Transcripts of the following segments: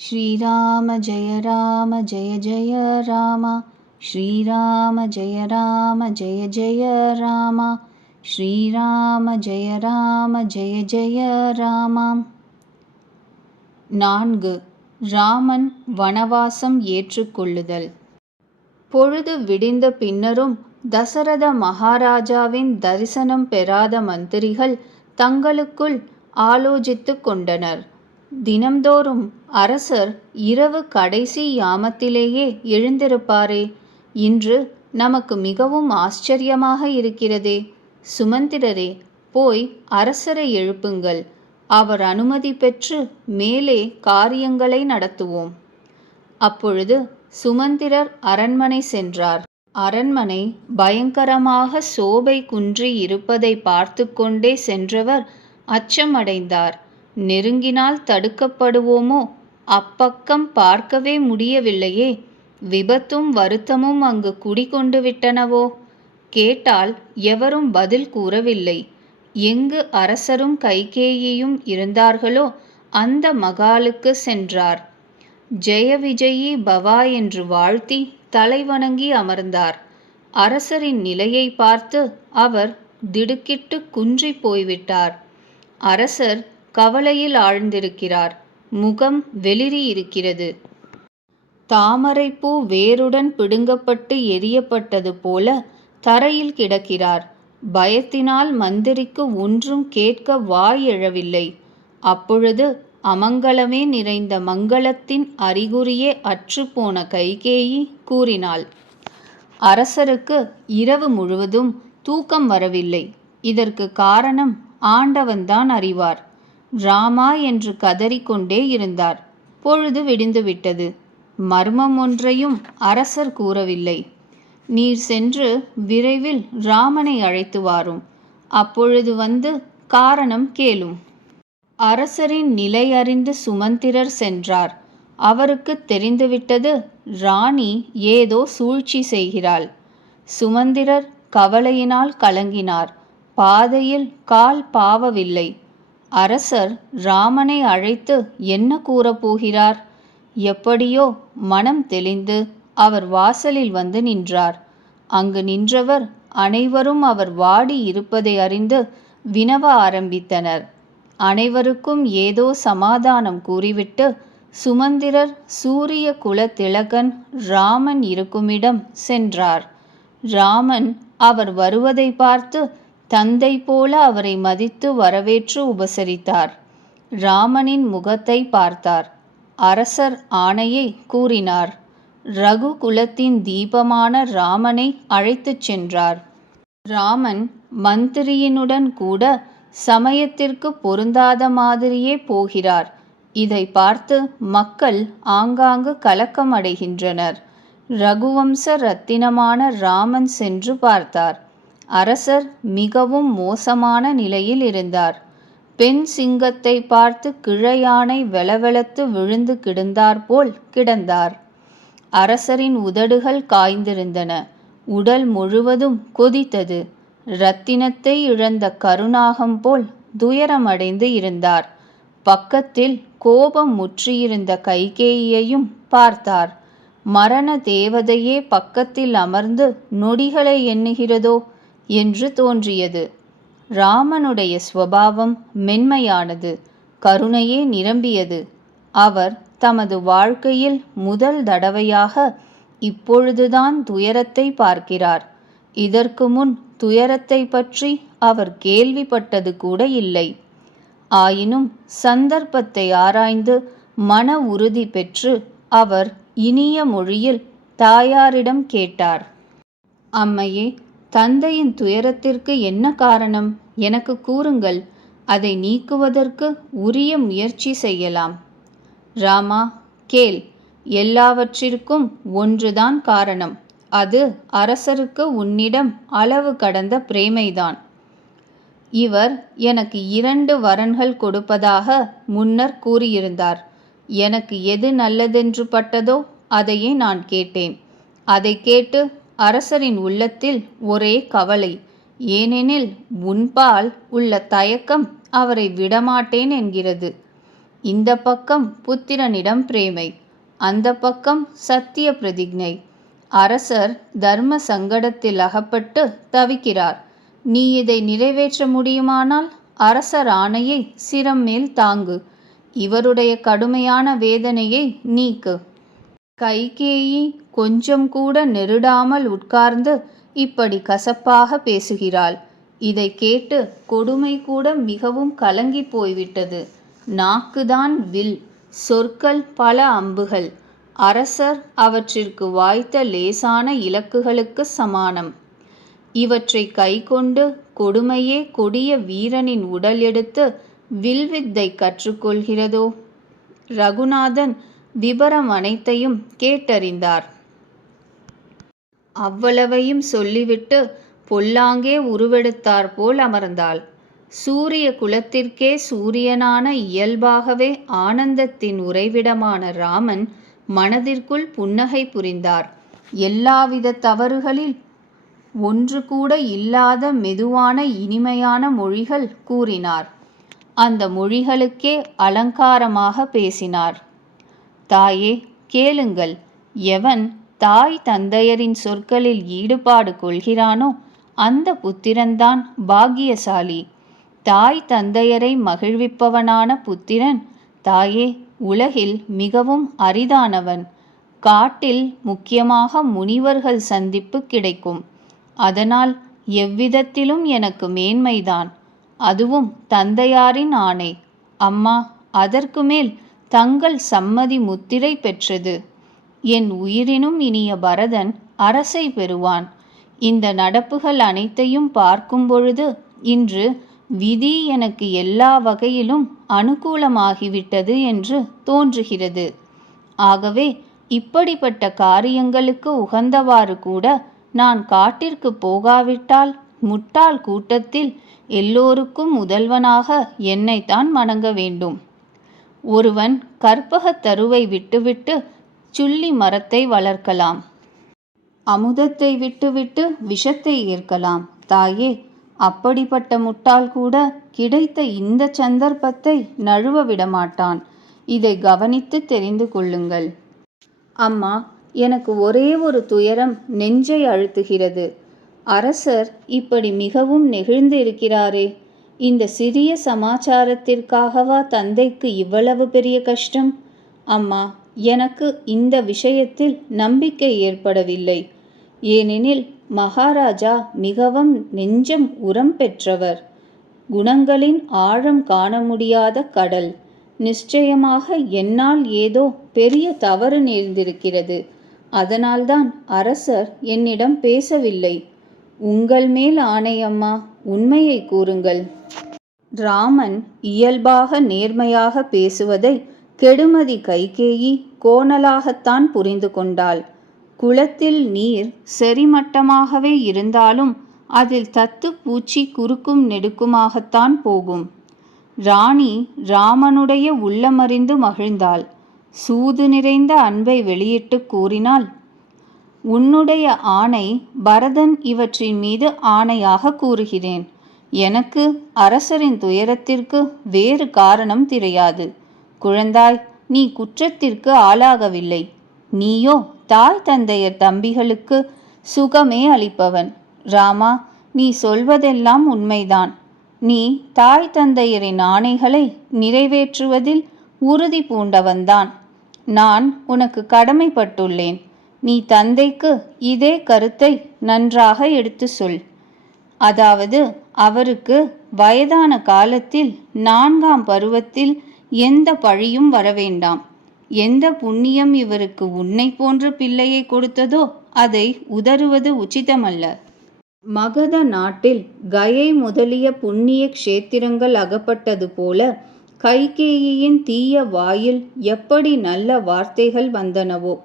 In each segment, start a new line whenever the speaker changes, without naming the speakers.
श्रीराम जय राम जय जय राम श्रीराम जय राम जय जय राम श्रीराम जय राम जय जय ராம நான்கு ராமன் வனவாசம் ஏற்றுக்கொள்ளுதல் பொழுது விடிந்த பின்னரும் தசரத மகாராஜாவின் தரிசனம் பெறாத மந்திரிகள் தங்களுக்குள் ஆலோசித்துக் கொண்டனர் தினம்தோறும் அரசர் இரவு கடைசி யாமத்திலேயே எழுந்திருப்பாரே. இன்று நமக்கு மிகவும் ஆச்சரியமாக இருக்கிறதே. சுமந்திரரே போய் அரசரை எழுப்புங்கள். அவர் அனுமதி பெற்று மேலே காரியங்களை நடத்துவோம். அப்பொழுது சுமந்திரர் அரண்மனை சென்றார். அரண்மனை பயங்கரமாக சோபை குன்றி இருப்பதை பார்த்து கொண்டே சென்றவர் அச்சமடைந்தார். நெருங்கினால் தடுக்கப்படுவோமோ? அப்பக்கம் பார்க்கவே முடியவில்லையே. விபத்தும் வருத்தமும் அங்கு குடிகொண்டு விட்டனவோ? கேட்டால் எவரும் பதில் கூறவில்லை. எங்கு அரசரும் கைகேயியும் இருந்தார்களோ அந்த மகாலுக்கு சென்றார். ஜெய விஜயி பவா என்று வாழ்த்தி தலைவணங்கி அமர்ந்தார். அரசரின் நிலையை பார்த்து அவர் திடுக்கிட்டு குன்றி போய்விட்டார். அரசர் கவலையில் ஆழ்ந்திருக்கிறார். முகம் வெளிரி இருக்கிறது தாமரைப்பூ வேருடன் பிடுங்கப்பட்டு எரியப்பட்டது போல தரையில் கிடக்கிறார். பயத்தினால் மந்திரிக்கு ஒன்றும் கேட்க வாய் எழவில்லை. அப்பொழுது அமங்கலமே நிறைந்த மங்களத்தின் அறிகுறியே அற்றுப்போன கைகேயி கூறினாள். அரசருக்கு இரவு முழுவதும் தூக்கம் வரவில்லை. இதற்கு காரணம் ஆண்டவன்தான் அறிவார். ராமா என்று கதறிக்கொண்டே இருந்தார். பொழுது விடிந்துவிட்டது. மர்மம் ஒன்றையும் அரசர் கூறவில்லை. நீர் சென்று விரைவில் ராமனை அழைத்து வாரும். அப்பொழுது வந்து காரணம் கேளும். அரசரின் நிலை அறிந்து சுமந்திரர் சென்றார். அவருக்கு தெரிந்துவிட்டது ராணி ஏதோ சூழ்ச்சி செய்கிறாள். சுமந்திரர் கவலையினால் கலங்கினார். பாதையில் கால் பாவவில்லை. அரசர் ராமனை அழைத்து என்ன கூறப்போகிறார் எப்படியோ மனம் தெளிந்து அவர் வாசலில் வந்து நின்றார். அங்கு நின்றவர் அனைவரும் அவர் வாடி இருப்பதை அறிந்து வினவ ஆரம்பித்தனர். அனைவருக்கும் ஏதோ சமாதானம் கூறிவிட்டு சுமந்திரர் சூரிய குல திலகன் ராமன் இருக்குமிடம் சென்றார். ராமன் அவர் வருவதை பார்த்து தந்தை போல அவரை மதித்து வரவேற்று உபசரித்தார். ராமனின் முகத்தை பார்த்தார். அரசர் ஆணையை கூறினார். ரகு குலத்தின் தீபமான ராமனை அழைத்துச் சென்றார். ராமன் மந்திரியினுடன் கூட சமயத்திற்கு பொருந்தாத மாதிரியே போகிறார். இதை பார்த்து மக்கள் ஆங்காங்கு கலக்கமடைகின்றனர். ரகுவம்ச ரத்தினமான ராமன் சென்று பார்த்தார். அரசர் மிகவும் மோசமான நிலையில் இருந்தார். பெண் சிங்கத்தை பார்த்து கிழையானை வெலவெலத்து விழுந்து கிடந்தாற்போல் கிடந்தார். அரசரின் உதடுகள் காய்ந்திருந்தன. உடல் முழுவதும் கொதித்தது. இரத்தினத்தை இழந்த கருணாகம் போல் துயரமடைந்து இருந்தார். பக்கத்தில் கோபம் முற்றியிருந்த கைகேயையும் பார்த்தார். மரண தேவதையே பக்கத்தில் அமர்ந்து நொடிகளை எண்ணுகிறதோ என்று தோன்றியது. ராமனுடைய ஸ்வபாவம் மென்மையானது கருணையே நிரம்பியது. அவர் தமது வாழ்க்கையில் முதல் தடவையாக இப்பொழுதுதான் துயரத்தை பார்க்கிறார். இதற்கு முன் துயரத்தை பற்றி அவர் கேள்விப்பட்டது கூட இல்லை. ஆயினும் சந்தர்ப்பத்தை ஆராய்ந்து மன உறுதி பெற்று அவர் இனிய மொழியில் தாயாரிடம் கேட்டார். அம்மையே தந்தையின் துயரத்திற்கு என்ன காரணம்? எனக்கு கூறுங்கள். அதை நீக்குவதற்கு உரிய முயற்சி செய்யலாம். ராமா கேள். எல்லாவற்றிற்கும் ஒன்றுதான் காரணம். அது அரசருக்கு உன்னிடம் அளவு கடந்த பிரேமைதான். இவர் எனக்கு இரண்டு வரன்கள் கொடுப்பதாக முன்னர் கூறியிருந்தார். எனக்கு எது நல்லதென்று பட்டதோ அதையே நான் கேட்டேன். அதை கேட்டு அரசரின் உள்ளத்தில் ஒரே கவலை. ஏனெனில் உன்பால் உள்ள தயக்கம் அவரை விடமாட்டேன் என்கிறது. இந்த பக்கம் புத்திரனிடம் பிரேமை. அந்த பக்கம் சத்திய பிரதிஜை. அரசர் தர்ம சங்கடத்தில் அகப்பட்டு தவிக்கிறார். நீ இதை நிறைவேற்ற முடியுமானால் அரசர் ஆணையை சிரம் மேல் தாங்கு. இவருடைய கடுமையான வேதனையை நீக்கு. கைகேயி கொஞ்சம் கூட நெருடாமல் உட்கார்ந்து இப்படி கசப்பாக பேசுகிறாள். இதை கேட்டு கொடுமை கூட மிகவும் கலங்கி போய்விட்டது. நாக்குதான் வில் சொற்கள் பல அம்புகள். அரசர் அவற்றிற்கு வாய்த்த லேசான இலக்குகளுக்கு சமானம். இவற்றை கைக்கொண்டு கொடுமையே கொடிய வீரனின் உடல் எடுத்து வில்வித்தை கற்றுக்கொள்கிறதோ? ரகுநாதன் விபரம் அனைத்தையும் கேட்டறிந்தார். அவ்வளவையும் சொல்லிவிட்டு பொல்லாங்கே உருவெடுத்தாற்போல் அமர்ந்தாள். சூரிய குலத்திற்கே சூரியனான இயல்பாகவே ஆனந்தத்தின் உறைவிடமான ராமன் மனதிற்குள் புன்னகை புரிந்தார். எல்லாவித தவறுகளில் ஒன்று கூட இல்லாத மெதுவான இனிமையான மொழிகள் கூறினார். அந்த மொழிகளுக்கே அலங்காரமாக பேசினார். தாயே கேளுங்கள். எவன் தாய் தந்தையரின் சொற்களில் ஈடுபாடு கொள்கிறானோ அந்த புத்திரன்தான் பாக்கியசாலி. தாய் தந்தையரை மகிழ்விப்பவனான புத்திரன் தாயே உலகில் மிகவும் அரிதானவன். காட்டில் முக்கியமாக முனிவர்கள் சந்திப்பு கிடைக்கும். அதனால் எவ்விதத்திலும் எனக்கு மேன்மைதான். அதுவும் தந்தையாரின் ஆணை. அம்மா அதற்கு மேல் தங்கள் சம்மதி முத்திரை பெற்றது. என் உயிரினும் இனிய பரதன் அரசை பெறுவான். இந்த நடப்புகள் அனைத்தையும் பார்க்கும் பொழுது இன்று விதி எனக்கு எல்லா வகையிலும் அனுகூலமாகிவிட்டது என்று தோன்றுகிறது. ஆகவே இப்படிப்பட்ட காரியங்களுக்கு உகந்தவாறு கூட நான் காட்டிற்கு போகாவிட்டால் முட்டாள் கூட்டத்தில் எல்லோருக்கும் முதல்வனாக என்னைத்தான் வணங்க வேண்டும். ஒருவன் கற்பகத் தருவை விட்டுவிட்டு சுள்ளி மரத்தை வளர்க்கலாம். அமுதத்தை விட்டுவிட்டு விஷத்தை ஏற்கலாம். தாயே அப்படிப்பட்ட முட்டாள் கூட கிடைத்த இந்த சந்தர்ப்பத்தை நழுவ விடமாட்டான். இதை கவனித்து தெரிந்து கொள்ளுங்கள். அம்மா எனக்கு ஒரே ஒரு துயரம் நெஞ்சை அழுத்துகிறது. அரசர் இப்படி மிகவும் நெகிழ்ந்து இருக்கிறாரே. இந்த சிறிய சமாச்சாரத்திற்காகவா தந்தைக்கு இவ்வளவு பெரிய கஷ்டம்? அம்மா எனக்கு இந்த விஷயத்தில் நம்பிக்கை ஏற்படவில்லை. ஏனெனில் மகாராஜா மிகவும் நெஞ்சம் உரம் பெற்றவர். குணங்களின் ஆழம் காண முடியாத கடல். நிச்சயமாக என்னால் ஏதோ பெரிய தவறு நேர்ந்திருக்கிறது. அதனால்தான் அரசர் என்னிடம் பேசவில்லை. உங்கள் மேல் ஆணையம்மா உண்மையை கூறுங்கள். ராமன் இயல்பாக நேர்மையாக பேசுவதை கெடுமதி கைகேயி கோணலாகத்தான் புரிந்து கொண்டாள். குளத்தில் நீர் செறிமட்டமாகவே இருந்தாலும் அதில் தத்து பூச்சி குறுக்கும் நெடுக்குமாகத்தான் போகும். ராணி ராமனுடைய உள்ளமறிந்து மகிழ்ந்தாள். சூது நிறைந்த அன்பை வெளியிட்டு கூறினாள் உன்னுடைய ஆணை பரதன் இவற்றின் மீது ஆணையாக கூறுகிறேன். எனக்கு அரசரின் துயரத்திற்கு வேறு காரணம் தெரியாது. குழந்தாய் நீ குற்றத்திற்கு ஆளாகவில்லை. நீயோ தாய் தந்தையர் தம்பிகளுக்கு சுகமே அளிப்பவன். ராமா நீ சொல்வதெல்லாம் உண்மைதான். நீ தாய் தந்தையரின் ஆணைகளை நிறைவேற்றுவதில் உறுதி பூண்டவன்தான். நான் உனக்கு கடமைப்பட்டுள்ளேன். நீ தந்தைக்கு இதே கருத்தை நன்றாக எடுத்து சொல். அதாவது அவருக்கு வயதான காலத்தில் நான்காம் பருவத்தில் எந்த பழியும் வரவேண்டாம். எந்த புண்ணியம் இவருக்கு உன்னை போன்ற பிள்ளையை கொடுத்ததோ அதை உதறுவது உச்சிதமல்ல. மகத நாட்டில் கயை முதலிய புண்ணிய க்ஷேத்திரங்கள் அகப்பட்டது போல கைகேயின் தீய வாயில் எப்படி நல்ல வார்த்தைகள் வந்தனவோ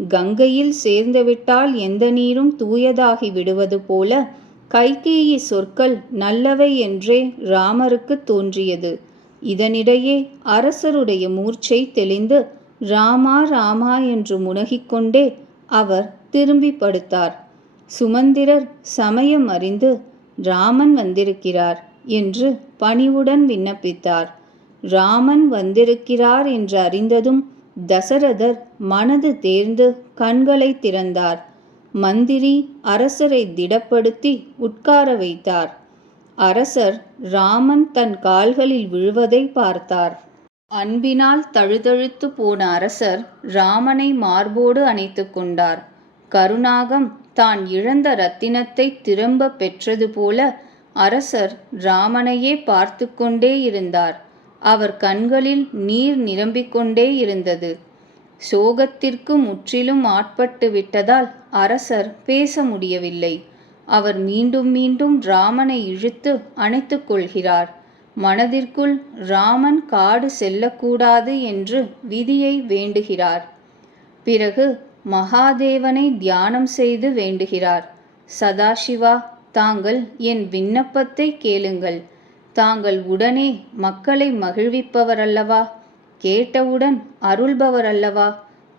கங்கையில் சேர்ந்துவிட்டால் எந்த நீரும் தூயதாகி விடுவது போல கைகேயி சொற்கள் நல்லவை என்றே ராமருக்கு தோன்றியது. இதனிடையே அரசருடைய மூர்ச்சை தெளிந்து ராமா ராமா என்று முனகிக்கொண்டே அவர் திரும்பி படுத்தார். சுமந்திரர் சமயம் அறிந்து ராமன் வந்திருக்கிறார் என்று பணிவுடன் விண்ணப்பித்தார். ராமன் வந்திருக்கிறார் என்று அறிந்ததும் தசரதர் மனது தேர்ந்து கண்களை திறந்தார். மந்திரி அரசரை திடப்படுத்தி உட்கார வைத்தார். அரசர் ராமன் தன் கால்களில் விழுவதை பார்த்தார். அன்பினால் தழுதழுத்து போன அரசர் ராமனை மார்போடு அணைத்து கொண்டார். கருணாகம் தான் இழந்த ரத்தினத்தை திரும்ப பெற்றது போல அரசர் ராமனையே பார்த்து கொண்டே இருந்தார். அவர் கண்களில் நீர் நிரம்பிக்கொண்டே இருந்தது. சோகத்திற்கு முற்றிலும் ஆட்பட்டு விட்டதால் அரசர் பேச முடியவில்லை. அவர் மீண்டும் மீண்டும் ராமனை இழுத்து அணைத்து கொள்கிறார். மனதிற்குள் ராமன் காடு செல்லக்கூடாது என்று விதியை வேண்டுகிறார். பிறகு மகாதேவனை தியானம் செய்து வேண்டுகிறார். சதாசிவா தாங்கள் என் விண்ணப்பத்தை கேளுங்கள். தாங்கள் உடனே மக்களை மகிழ்விப்பவரல்லவா? கேட்டவுடன் அருள்பவரல்லவா?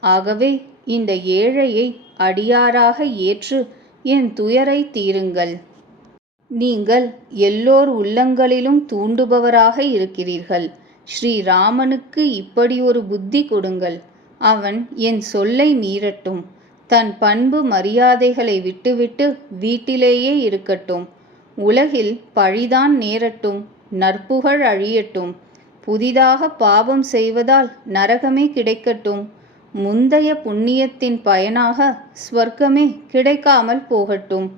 ஆகவே இந்த ஏழையை அடியாராக ஏற்று என் துயரை தீருங்கள். நீங்கள் எல்லோர் உள்ளங்களிலும் தூண்டுபவராக இருக்கிறீர்கள். ஸ்ரீராமனுக்கு இப்படி ஒரு புத்தி கொடுங்கள். அவன் என் சொல்லை மீறட்டும். தன் பண்பு மரியாதைகளை விட்டுவிட்டு வீட்டிலேயே இருக்கட்டும். உலகில் பழிதான் நேரட்டும் நற்புகழ் அழியட்டும். புதிதாக பாவம் செய்வதால் நரகமே கிடைக்கட்டும். முந்தைய புண்ணியத்தின் பயனாக ஸ்வர்க்கமே கிடைக்காமல் போகட்டும்.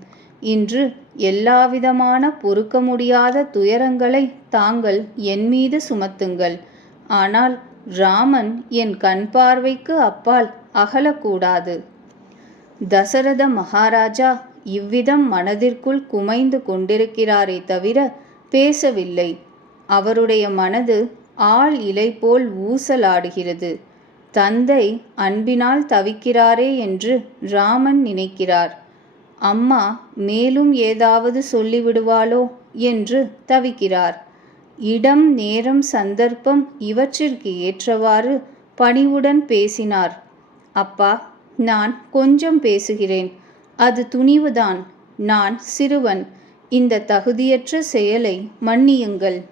இன்று எல்லாவிதமான பொறுக்க முடியாத துயரங்களை தாங்கள் என் மீது சுமத்துங்கள். ஆனால் ராமன் என் கண் பார்வைக்கு அப்பால் அகலக்கூடாது. தசரத மகாராஜா இவ்விதம் மனதிற்குள் குமைந்து கொண்டிருக்கிறாரே தவிர பேசவில்லை. அவருடைய மனது ஆள் இலை போல் ஊசலாடுகிறது. தந்தை அன்பினால் தவிக்கிறாரே என்று ராமன் நினைக்கிறார். அம்மா மேலும் ஏதாவது சொல்லிவிடுவாளோ என்று தவிக்கிறார். இடம் நேரம் சந்தர்ப்பம் இவற்றிற்கு ஏற்றவாறு பணிவுடன் பேசினார். அப்பா நான் கொஞ்சம் பேசுகிறேன். அது துணிவுதான். நான் சிறுவன். இந்த தகுதியற்ற செயலை மன்னியுங்கள்.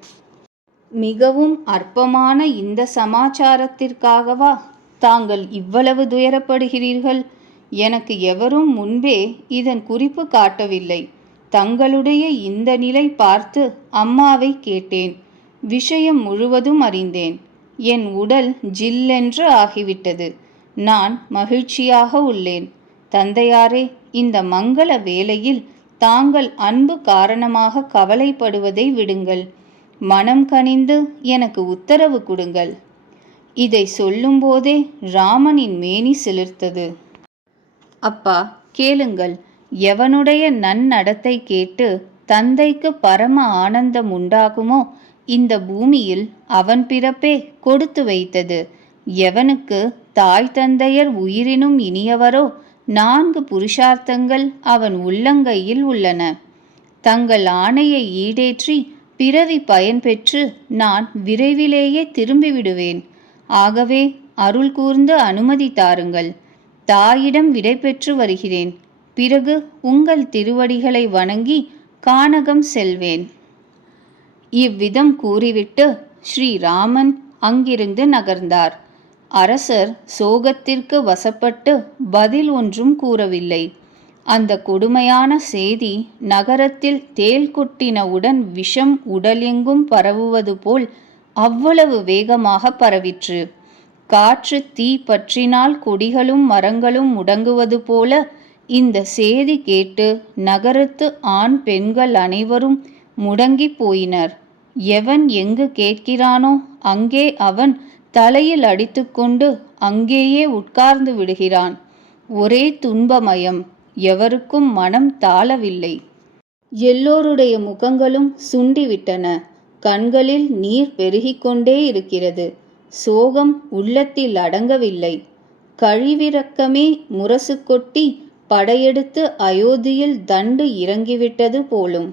மிகவும் அற்பமான இந்த சமாச்சாரத்திற்காகவா தாங்கள் இவ்வளவு துயரப்படுகிறீர்கள்? எனக்கு எவரும் முன்பே இதன் குறிப்பு காட்டவில்லை. தங்களுடைய இந்த நிலை பார்த்து அம்மாவை கேட்டேன். விஷயம் முழுவதும் அறிந்தேன். என் உடல் ஜில்லென்று ஆகிவிட்டது. நான் மகிழ்ச்சியாக உள்ளேன். தந்தையாரே இந்த மங்கள வேளையில் தாங்கள் அன்பு காரணமாக கவலைப்படுவதை விடுங்கள். மனம் கனிந்து எனக்கு உத்தரவு கொடுங்கள். இதை சொல்லும்போதே ராமனின் மேனி சிலிர்த்தது. அப்பா கேளுங்கள். எவனுடைய நன்னடத்தை கேட்டு தந்தைக்கு பரம ஆனந்தம் உண்டாகுமோ இந்த பூமியில் அவன் பிறப்பே கொடுத்து வைத்தது. எவனுக்கு தாய் தந்தையர் உயிரினும் இனியவரோ நான்கு புருஷார்த்தங்கள் அவன் உள்ளங்கையில் உள்ளன. தங்கள் ஆணையை ஈடேற்றி பிறவி பயன் பெற்று நான் விரைவிலேயே திரும்பிவிடுவேன். ஆகவே அருள் கூர்ந்து அனுமதி தாருங்கள். தாயிடம் விடை பெற்று வருகிறேன். பிறகு உங்கள் திருவடிகளை வணங்கி கானகம் செல்வேன். இவ்விதம் கூறிவிட்டு ஸ்ரீராமன் அங்கிருந்து நகர்ந்தார். அரசர் சோகத்திற்கு வசப்பட்டு பதில் ஒன்றும் கூறவில்லை. அந்த கொடுமையான செய்தி நகரத்தில் தேல் கொட்டினவுடன் விஷம் உடலெங்கும் பரவுவது போல் அவ்வளவு வேகமாக பரவிற்று. காற்று தீ பற்றினால் கொடிகளும் மரங்களும் முடங்குவது போல இந்த செய்தி கேட்டு நகரத்து ஆண் பெண்கள் அனைவரும் முடங்கி போயினர். எவன் எங்கு கேட்கிறானோ அங்கே அவன் தலையில் அடித்துக்கொண்டு அங்கேயே உட்கார்ந்து விடுகிறான். ஒரே துன்பமயம். எவருக்கும் மனம் தாளவில்லை. எல்லோருடைய முகங்களும் சுண்டிவிட்டன. கண்களில் நீர் பெருகிக்கொண்டே இருக்கிறது. சோகம் உள்ளத்தில் அடங்கவில்லை. கழிவிறக்கமே முரசு கொட்டி படையெடுத்து அயோத்தியில் தண்டு இறங்கிவிட்டது போலும்.